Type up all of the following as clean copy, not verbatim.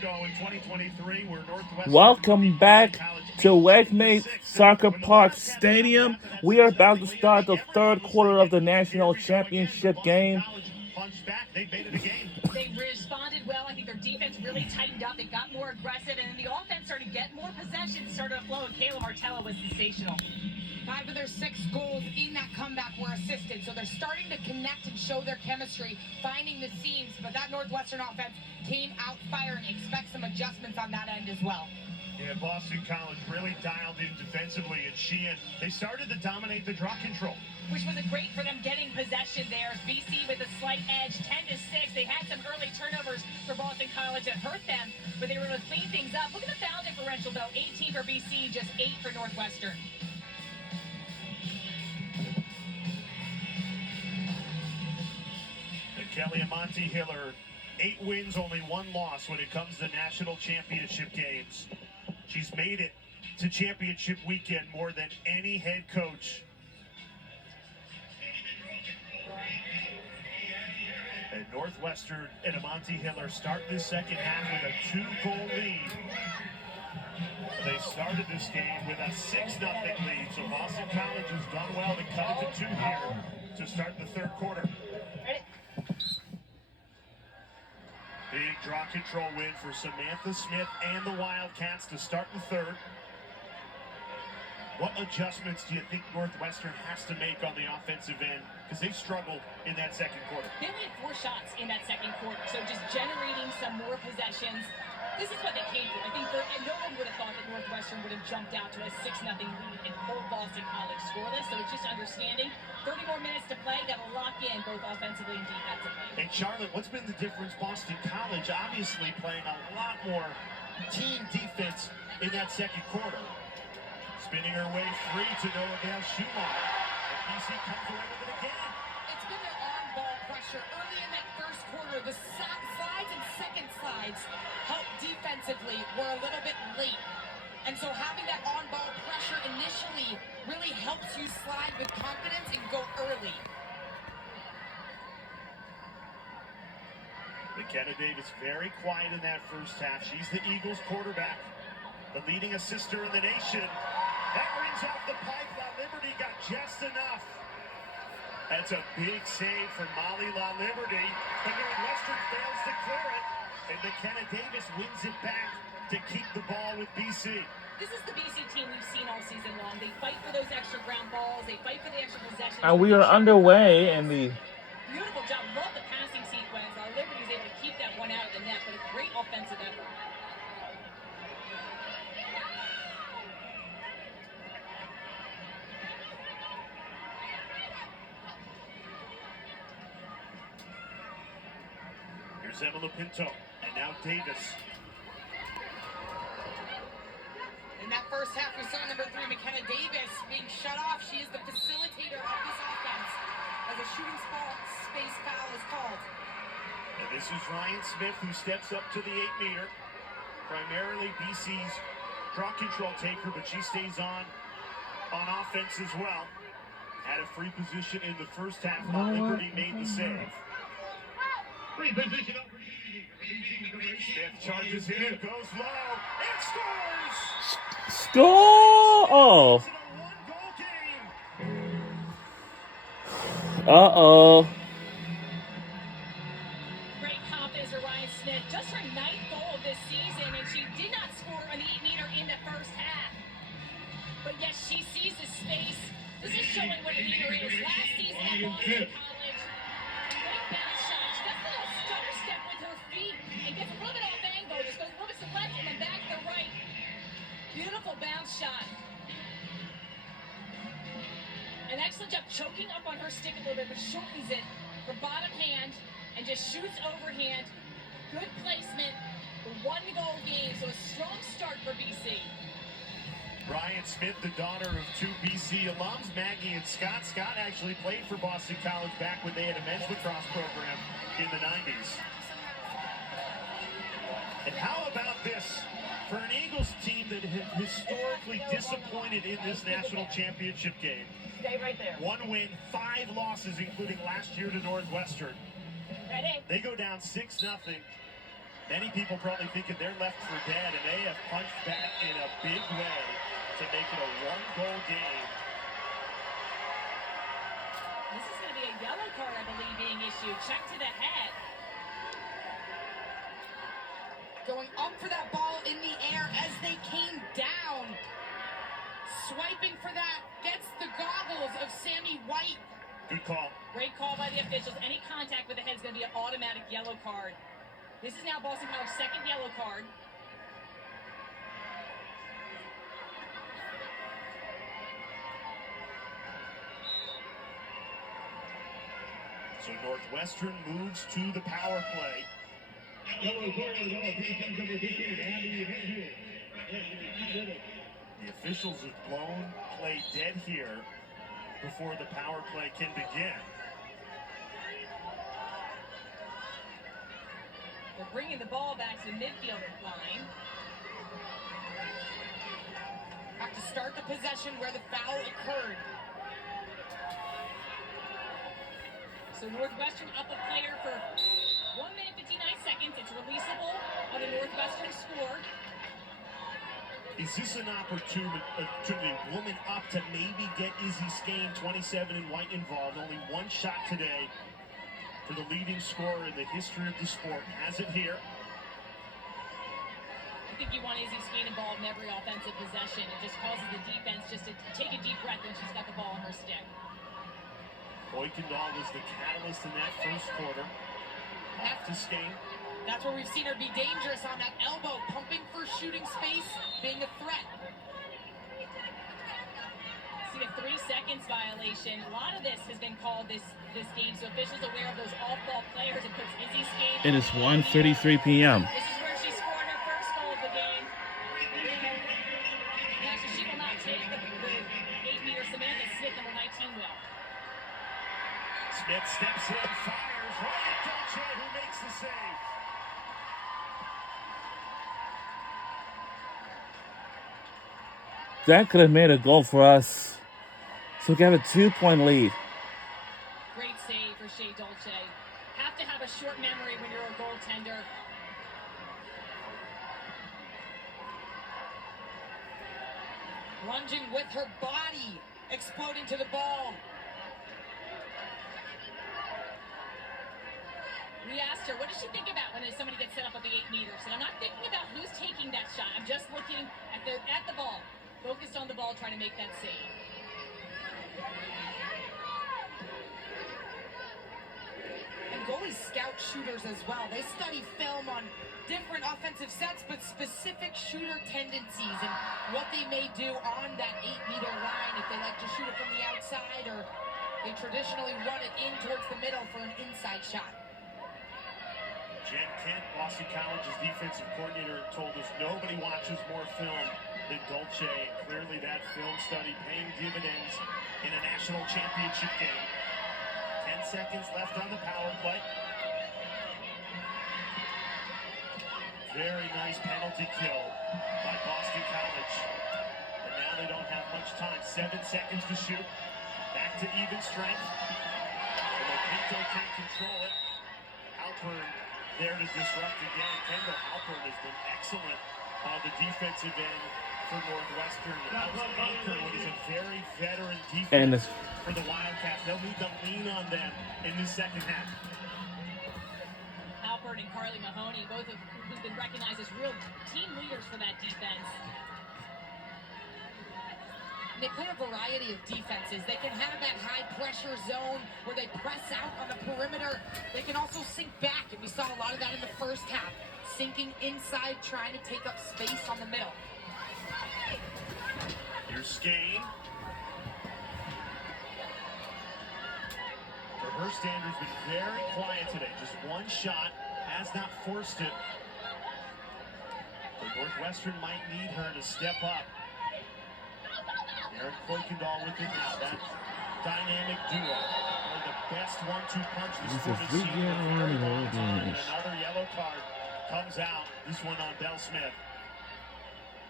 ago in 2023 where Northwestern Welcome back to Wegmate Soccer Park Stadium. We are about to start the third quarter of the national championship game. They responded well. I think their defense really tightened up. They got more aggressive, and then the offense started to get more possession, started to flow, and Kayla Martella was sensational. 5 of their 6 goals in that comeback were assisted, so they're starting to connect and show their chemistry, finding the seams, but that Northwestern offense came out firing. Expect some adjustments on that end as well. Yeah, Boston College really dialed in defensively, and they started to dominate the draw control. Which was great for them getting possession there. BC with a slight edge, 10-6. They had some early turnovers for Boston College that hurt them, but they were able to clean things up. Look at the foul differential, though. 18 for BC, just 8 for Northwestern. Kelly Monty Hiller, 8 wins, only 1 loss when it comes to national championship games. She's made it to championship weekend more than any head coach. And Northwestern and Monty Hiller start this second half with a 2-goal lead. They started this game with a 6-0 lead, so Boston College has done well to cut it to 2 here to start the third quarter. Big draw control win for Samantha Smith and the Wildcats to start the third. What adjustments do you think Northwestern has to make on the offensive end? Because they struggled in that second quarter. They only had 4 shots in that second quarter, so just generating some more possessions. This is what they came for. I think no one would have thought that Northwestern would have jumped out to a 6-0 lead and hold Boston College scoreless, so it's just understanding. 30 more minutes to play, got to lock in both offensively and defensively. And Charlotte, what's been the difference? Boston College obviously playing a lot more team defense in that second quarter. Spinning her way free to Noah Gale Schumacher. And BC comes away with it again. It's been their on-ball pressure. Early in that first quarter, the slides and second slides helped defensively were a little bit late. And so having that on-ball pressure initially really helps you slide with confidence and go early. McKenna Davis very quiet in that first half. She's the Eagles quarterback, the leading assister in the nation. That rings off the pipe. La Liberty got just enough. That's a big save from Molly La Liberty. But Northwestern fails to clear it. And McKenna Davis wins it back to keep the ball with BC. This is the BC team we've seen all season long. They fight for those extra ground balls. They fight for the extra possessions. And we are underway in the... Beautiful job. Love the passing sequence. La Liberty's able to keep that one out of the net, but a great offensive effort. Here's Emma Pinto, and now Davis. In that first half, we saw number 3, McKenna Davis, being shut off. She is the facilitator of this offense as a shooting space foul is called. And this is Ryan Smith, who steps up to the 8-meter. Primarily BC's draw control taker, but she stays on offense as well. Had a free position in the first half. La Liberty made the save. Free position over. Smith charges in, goes low, and scores! Score! Oh. Uh-oh. Great confidence for Ryan Smith. Just her 9th goal of this season, and she did not score an 8-meter in the first half. But yes, she sees the space. This is showing what a leader is. Last season at Boston College, great bounce shot. She does a little stutter step with her feet and gets a little bit off angle. Just goes a little bit to the left and then back to the right. Beautiful bounce shot. An excellent job choking up on her stick a little bit, but shortens it her bottom hand and just shoots overhand. Good placement. The 1-goal game, so a strong start for BC. Ryan Smith, the daughter of 2 BC alums, Maggie and Scott. Scott actually played for Boston College back when they had a men's lacrosse program in the 90s. And how about this? For an Eagles team that has historically disappointed in this national championship game. Stay right there. 1 win, 5 losses, including last year to Northwestern. Ready? They go down 6-0. Many people probably thinking they're left for dead, and they have punched back in a big way to make it a one-goal game. This is going to be a yellow card, I believe, being issued. Check to the head. Going up for that ball in the air as they came down. Swiping for that, gets the goggles of Sammy White. Good call. Great call by the officials. Any contact with the head is going to be an automatic yellow card. This is now Boston College's second yellow card. So Northwestern moves to the power play. The officials have blown play dead here before the power play can begin. We're bringing the ball back to the midfield line. Have to start the possession where the foul occurred. So Northwestern up a player for 1 minute 59 seconds. It's releasable on the Northwestern score. Is this an opportunity, woman up to maybe get Izzy Skane, 27 and White involved? Only one shot today for the leading scorer in the history of the sport. Has it here. I think you want Izzy Skane involved in every offensive possession. It just causes the defense just to take a deep breath when she's got the ball on her stick. Kuykendall was the catalyst in that first quarter. Off to Skane. That's where we've seen her be dangerous on that elbow, pumping for shooting space, being a threat. See a 3 seconds violation. A lot of this has been called this game, so officials aware of those off-ball players and puts Izzy Skane. It is 1:33 p.m. This is where she scored her first goal of the game. Actually, she will not take the 8-meter. Samantha Smith, number 19 will. Smith steps in, fires right at Dolce, who makes the save. That could have made a goal for us. So we have a 2-point lead. Great save for Shea Dolce. Have to have a short memory when you're a goaltender. Lunging with her body, exploding to the ball. We asked her, what does she think about when somebody gets set up at the 8 meters? And I'm not thinking about who's taking that shot. I'm just looking at the ball. Focused on the ball, trying to make that save. And goalies scout shooters as well. They study film on different offensive sets, but specific shooter tendencies and what they may do on that 8-meter line, if they like to shoot it from the outside or they traditionally run it in towards the middle for an inside shot. Jen Kent, Boston College's defensive coordinator, told us nobody watches more film than Dolce. Clearly that film study paying dividends in a national championship game. 10 seconds left on the power play. Very nice penalty kill by Boston College. And now they don't have much time. 7 seconds to shoot. Back to even strength. Although Pinto can't control it. Halpern there to disrupt again. Kendall Halpern has been excellent on the defensive end for Northwestern. And helps anchor what is a very veteran defense for the Wildcats. They'll need to lean on them in the second half. Halpern and Carly Mahoney, both of who've been recognized as real team leaders for that defense. They play a variety of defenses. They can have that high-pressure zone where they press out on the perimeter. They can also sink back, and we saw a lot of that in the first half. Sinking inside, trying to take up space on the middle. Here's Skane. For her standards, been very quiet today. Just one shot, has not forced it. But Northwestern might need her to step up. Eric Kuykendall with it now. That dynamic duo. One of the best 1-2 punch this sport has seen in a very long time. And another yellow card comes out. This one on Belle Smith.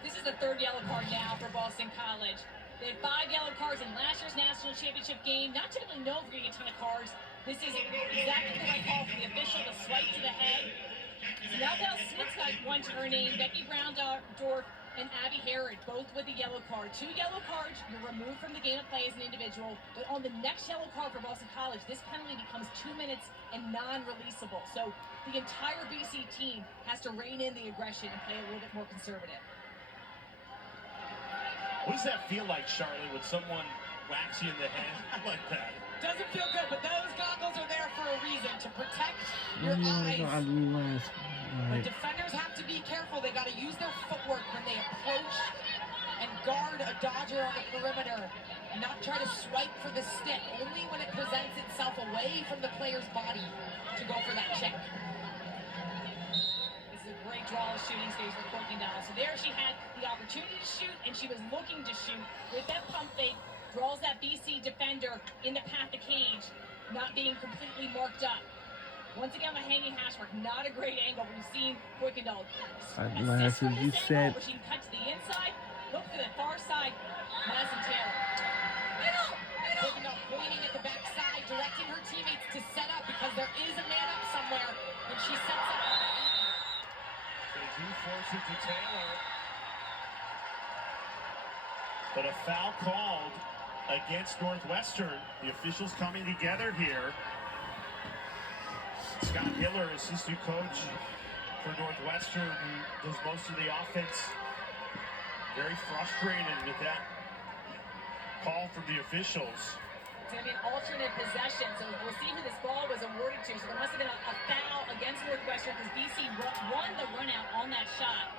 This is the 3rd yellow card now for Boston College. They had 5 yellow cards in last year's national championship game. Not typically known for getting a ton of cards. This is exactly the right call for the official to swipe to the head. So now Belle Smith's got one to her name. Becky Browndorf and Abby Harrod, both with a yellow card. 2 yellow cards, you're removed from the game of play as an individual. But on the next yellow card for Boston College, this penalty becomes 2 minutes and non-releasable. So the entire BC team has to rein in the aggression and play a little bit more conservative. What does that feel like, Charlotte, when someone whacks you in the head like that? Doesn't feel good, but those goggles are there for a reason, to protect your eyes. But defenders have to be careful. They got to use their footwork when they approach and guard a dodger on the perimeter. Not try to swipe for the stick, only when it presents itself away from the player's body to go for that check. This is a great draw of shooting space for Kuykendall. So there she had the opportunity to shoot, and she was looking to shoot with that pump fake. Draws that BC defender in the path of cage, not being completely marked up. Once again, a hanging hash mark, not a great angle. We've seen Kuykendall assist from you this said. angle, where she can cut to the inside, look to the far side. Madison Taylor. Kuykendall pointing at the backside, directing her teammates to set up because there is a man up somewhere when she sets up. They do force it to Taylor. But a foul called against Northwestern. The officials coming together here. Scott Hiller, assistant coach for Northwestern, who does most of the offense. Very frustrated with that call from the officials. It's going to be an alternate possession, so we'll see who this ball was awarded to. So there must have been a foul against Northwestern because BC won the run out on that shot.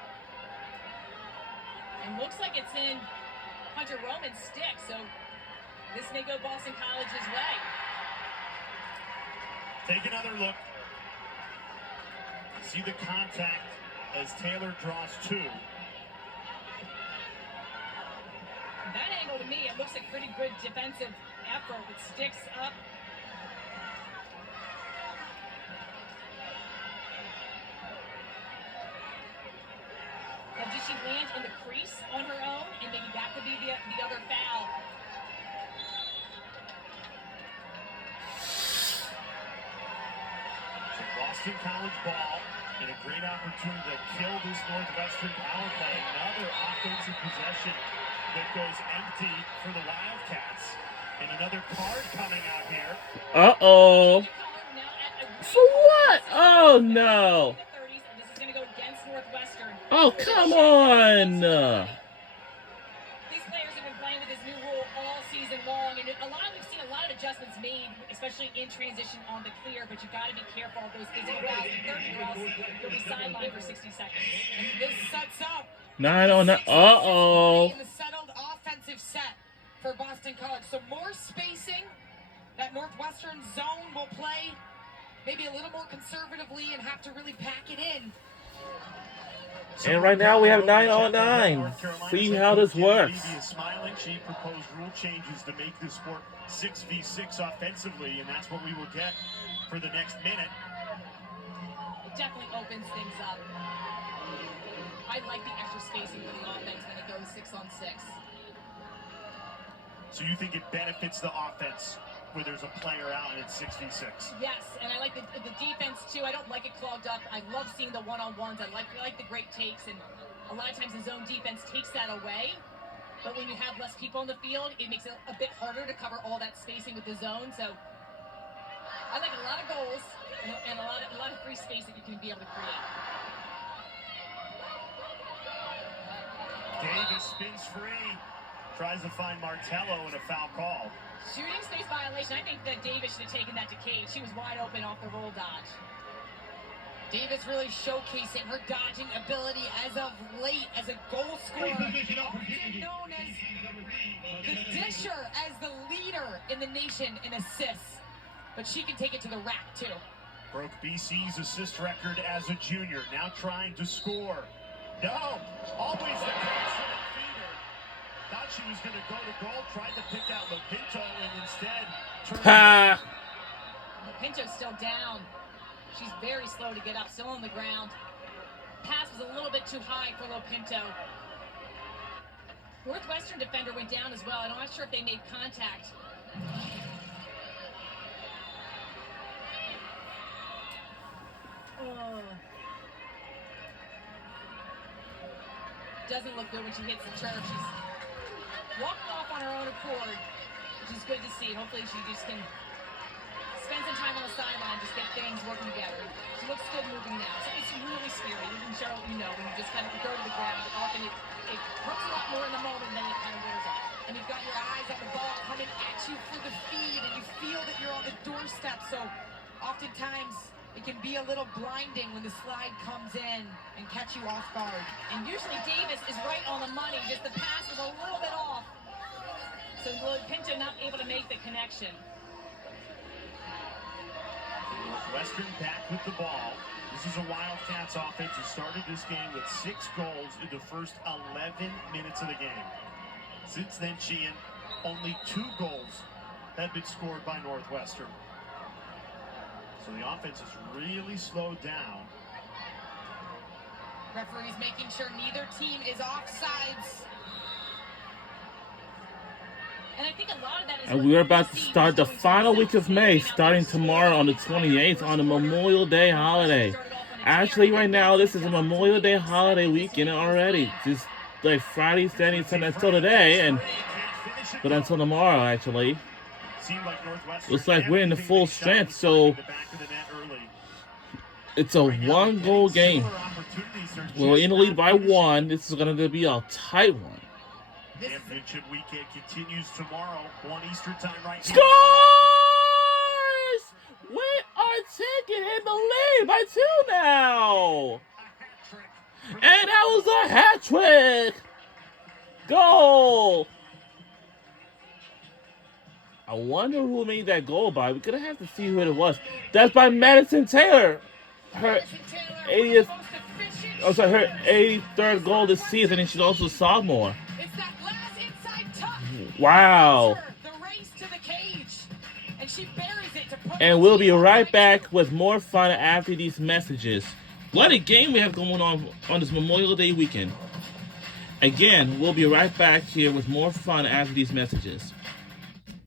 And looks like it's in Hunter Roman's stick, so this may go Boston College's way. Take another look. See the contact as Taylor draws 2. That angle to me, it looks like pretty good defensive effort with sticks up. Now, did she land in the crease on her own? And maybe that could be the other foul. So Boston College ball and a great opportunity to kill this Northwestern power play. Another offensive possession that goes empty for the Wildcats. And another card coming out here. Uh-oh. For what? Oh, no. This is going to go against Northwestern. Oh, come on. These players have been playing with this new rule all season long, and we've seen a lot of adjustments made, especially in transition on the clear, but you've got to be careful of those physical fouls in 30, or else you'll be sidelined for 60 seconds. And this sets up 9-on-9. Uh-oh. in the settled offensive set for Boston College. So more spacing. That Northwestern zone will play maybe a little more conservatively and have to really pack it in. And right now we have 9-on-9. See how this works. Levy is smiling. She proposed rule changes to make this sport 6v6 offensively, and that's what we will get for the next minute. It definitely opens things up. I like the extra spacing for the offense when it goes 6-on-6. So you think it benefits the offense where there's a player out and it's 6v6? Yes, and I like the defense too. I don't like it clogged up. I love seeing the one-on-ones. I like the great takes, and a lot of times the zone defense takes that away. But when you have less people on the field, it makes it a bit harder to cover all that spacing with the zone. So I like a lot of goals and a lot of free space that you can be able to create. Davis spins free, tries to find Martello and a foul call. Shooting space violation. I think that Davis should have taken that to Cage. She was wide open off the roll dodge. Davis really showcasing her dodging ability as of late as a goal scorer. Often known as the disher, as the leader in the nation in assists. But she can take it to the rack too. Broke BC's assist record as a junior, now trying to score. No, always the excellent feeder. Thought she was going to go to goal, tried to pick out Lopinto, and instead turned. Ha! Lopinto's still down. She's very slow to get up, still on the ground. Pass was a little bit too high for Lopinto. Northwestern defender went down as well. I'm not sure if they made contact. doesn't look good when she hits the turf. She's walking off on her own accord, which is good to see. Hopefully she just can spend some time on the sideline, just get things working together. She looks good moving now. So it's really scary. You can show, when you just kind of go to the ground, often it hurts a lot more in the moment, and then it kind of wears off. And you've got your eyes on the ball coming at you for the feed, and you feel that you're on the doorstep. So oftentimes it can be a little blinding when the slide comes in and catch you off guard. And usually Davis is right on the money, just the pass is a little bit off. So Pinto not able to make the connection. Northwestern back with the ball. This is a Wildcats offense who started this game with 6 goals in the first 11 minutes of the game. Since then, Sheehan, only 2 goals have been scored by Northwestern. So the offense has really slowed down. Referees making sure neither team is offsides. And I think a lot of that is And we're about to start the final week of May, starting tomorrow on the 28th on the Memorial Day holiday. Actually, right now, this is a Memorial Day holiday weekend already. Just like Friday, Saturday, Sunday, until today, but until tomorrow, actually. Looks like we're in the full strength, so it's a 1-goal game. We're in the lead by 1. This is going to be a tight one. Championship weekend continues tomorrow, 1 Eastern time right now. Scores! We are taking in the lead by 2 now. And that was a hat trick. Goal. I wonder who made that goal by. We're going to have to see who it was. That's by Madison Taylor. Her 80th, her 83rd goal this season, and she's also a sophomore. Wow. And we'll be right back with more fun after these messages. What a game we have going on this Memorial Day weekend. Again, we'll be right back here with more fun after these messages.